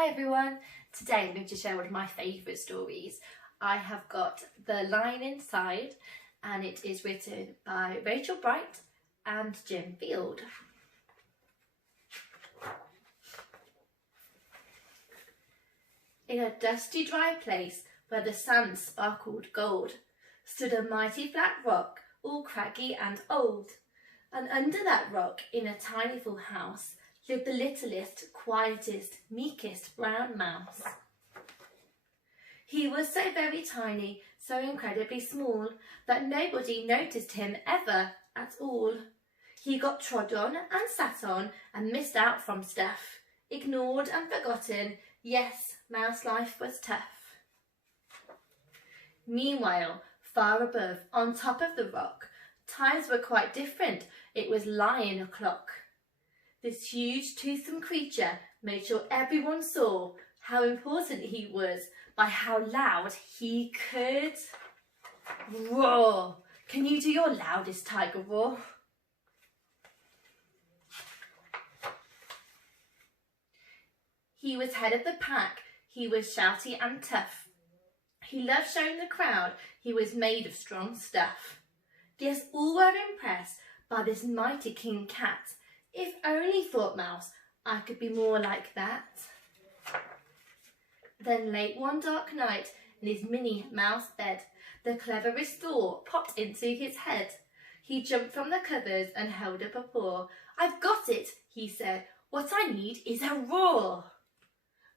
Hi everyone, today I'm going to share one of my favourite stories. I have got The Lion Inside and it is written by Rachel Bright and Jim Field. In a dusty dry place where the sand sparkled gold stood a mighty flat rock, all craggy and old. And under that rock, in a tiny little house, lived the littlest, quietest, meekest brown mouse. He was so very tiny, so incredibly small, that nobody noticed him ever at all. He got trod on and sat on and missed out from stuff, ignored and forgotten. Yes, mouse life was tough. Meanwhile, far above, on top of the rock, times were quite different. It was lion o'clock. This huge, toothsome creature made sure everyone saw how important he was by how loud he could roar. Can you do your loudest tiger roar? He was head of the pack. He was shouty and tough. He loved showing the crowd he was made of strong stuff. Yes, all were impressed by this mighty king cat. If only, thought Mouse, I could be more like that. Then late one dark night, in his Minnie Mouse bed, the cleverest thought popped into his head. He jumped from the covers and held up a paw. I've got it, he said. What I need is a roar.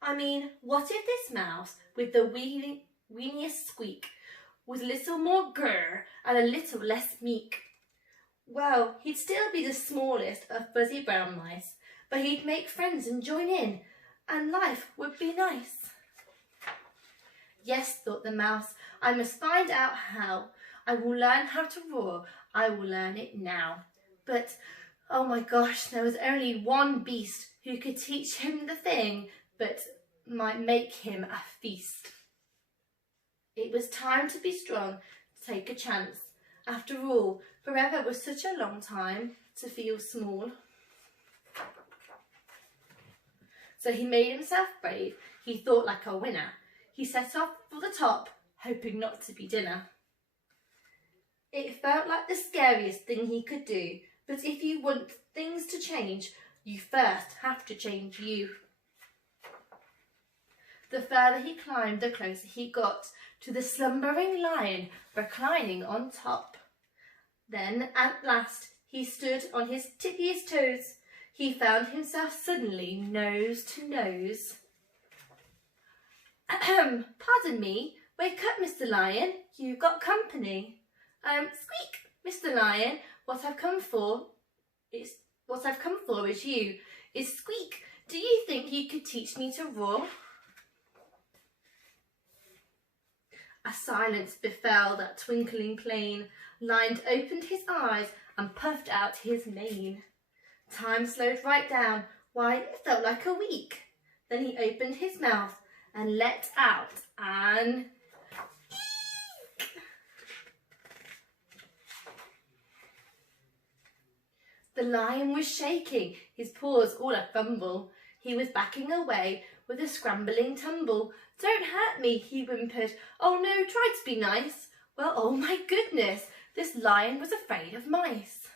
I mean, what if this mouse, with the weeniest squeak, was a little more grrr and a little less meek? Well, he'd still be the smallest of fuzzy brown mice, but he'd make friends and join in, and life would be nice. Yes, thought the mouse, I must find out how. I will learn how to roar. I will learn it now. But, oh my gosh, there was only one beast who could teach him the thing, but might make him a feast. It was time to be strong, to take a chance. After all, forever was such a long time to feel small. So he made himself brave. He thought like a winner. He set off for the top, hoping not to be dinner. It felt like the scariest thing he could do, but if you want things to change, you first have to change you. The further he climbed, the closer he got to the slumbering lion reclining on top. Then, at last, he stood on his tippiest toes. He found himself suddenly nose to nose. Ahem, pardon me, wake up, Mr. Lion, you've got company. Squeak, Mr. Lion, what I've come for is you. Is Squeak, do you think you could teach me to roar? A silence befell that twinkling plain. Lion opened his eyes and puffed out his mane. Time slowed right down. Why, it felt like a week. Then he opened his mouth and let out an eek. The lion was shaking, his paws all a fumble. He was backing away with a scrambling tumble. Don't hurt me, he whimpered. Oh no, try to be nice. Well, oh my goodness, this lion was afraid of mice.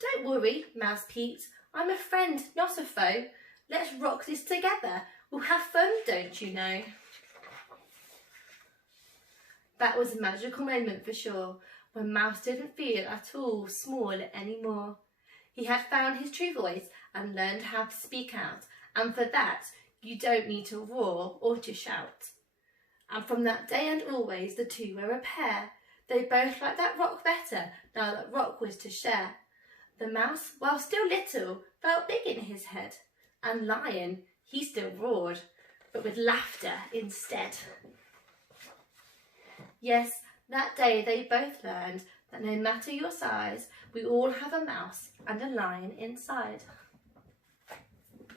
Don't worry, Mouse peeped. I'm a friend, not a foe. Let's rock this together. We'll have fun, don't you know? That was a magical moment for sure, when Mouse didn't feel at all small anymore. He had found his true voice and learned how to speak out, and for that you don't need to roar or to shout. And from that day and always the two were a pair. They both liked that rock better, now that rock was to share. The mouse, while still little, felt big in his head, and Lion, he still roared, but with laughter instead. Yes, that day they both learned that no matter your size, we all have a mouse and a lion inside.